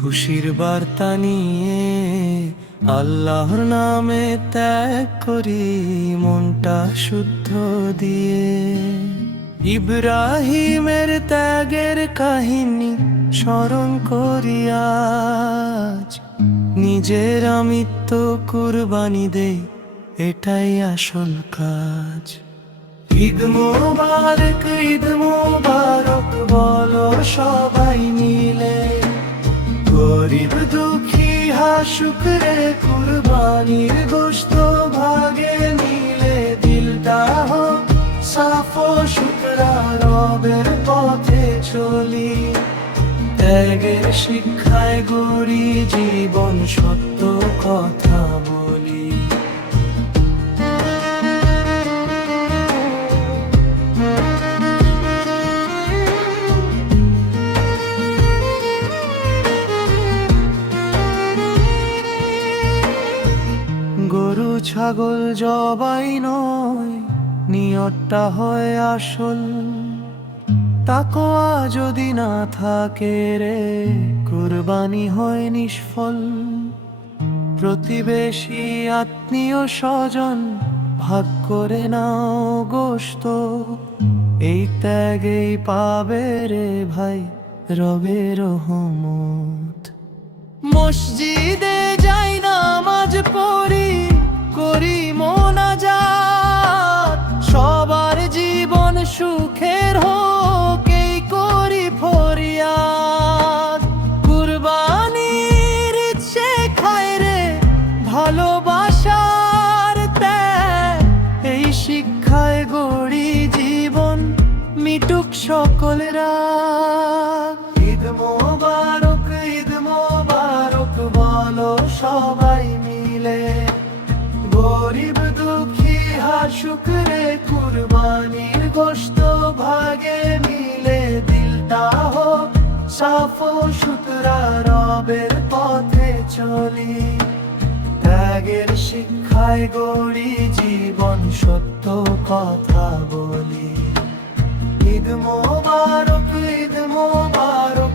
খুশির বার্তা নিয়ে আল্লাহর নামে ত্যাগ করি মনটা শুদ্ধ দিয়ে। ইব্রাহিমের ত্যাগের কাহিনী স্মরণ করি আজ, নিজের আমিত্ব কুরবানি দেই, এটাই আসল কাজ। ঈদ মোবারক, ঈদ মোবারক বলো সবাই মিলে, গরিব দুঃখী হাসুক রে কুরবানির গোশত ভাগে নিলে। দিলটা হোক সাফ ও সুতরা, রবের পথে চলি, ত্যাগের শিক্ষায় গড়ি জীবন, সত্য কথা বলি। গরু ছাগল জবাই নয়, নিয়তটা হয় আসল। তাকওয়া যদি না থাকে রে, কুরবানি হয় নিষ্ফল। প্রতিবেশী আত্মীয় স্বজন ভাগ করে নাও গোশত, এই ত্যাগেই পাবে রে ভাই রবের রহমত। মসজিদে যাই নামাজ পড়ি, করি মোনাজাত, সবার জীবন সুখের হোক এই করি ফরিয়াদ। কুরবানির ঈদ শেখায় রে ভালোবাসার ত্যাগ, এই শিক্ষায় গড়ি জীবন, মিটুক সকল রাগ। ঈদ মোবারক, ঈদ মোবারক বলো সবাই মিলে, গরিব দুঃখী হাসুক রে কুরবানির গোশত ভাগে মিলে। দিলটা হোক সাফ ও সুতরা, রবের পথে চলি, ত্যাগের শিক্ষায় গড়ি জীবন, সত্য কথা বলি। ঈদ মোবারক, ঈদ মোবারক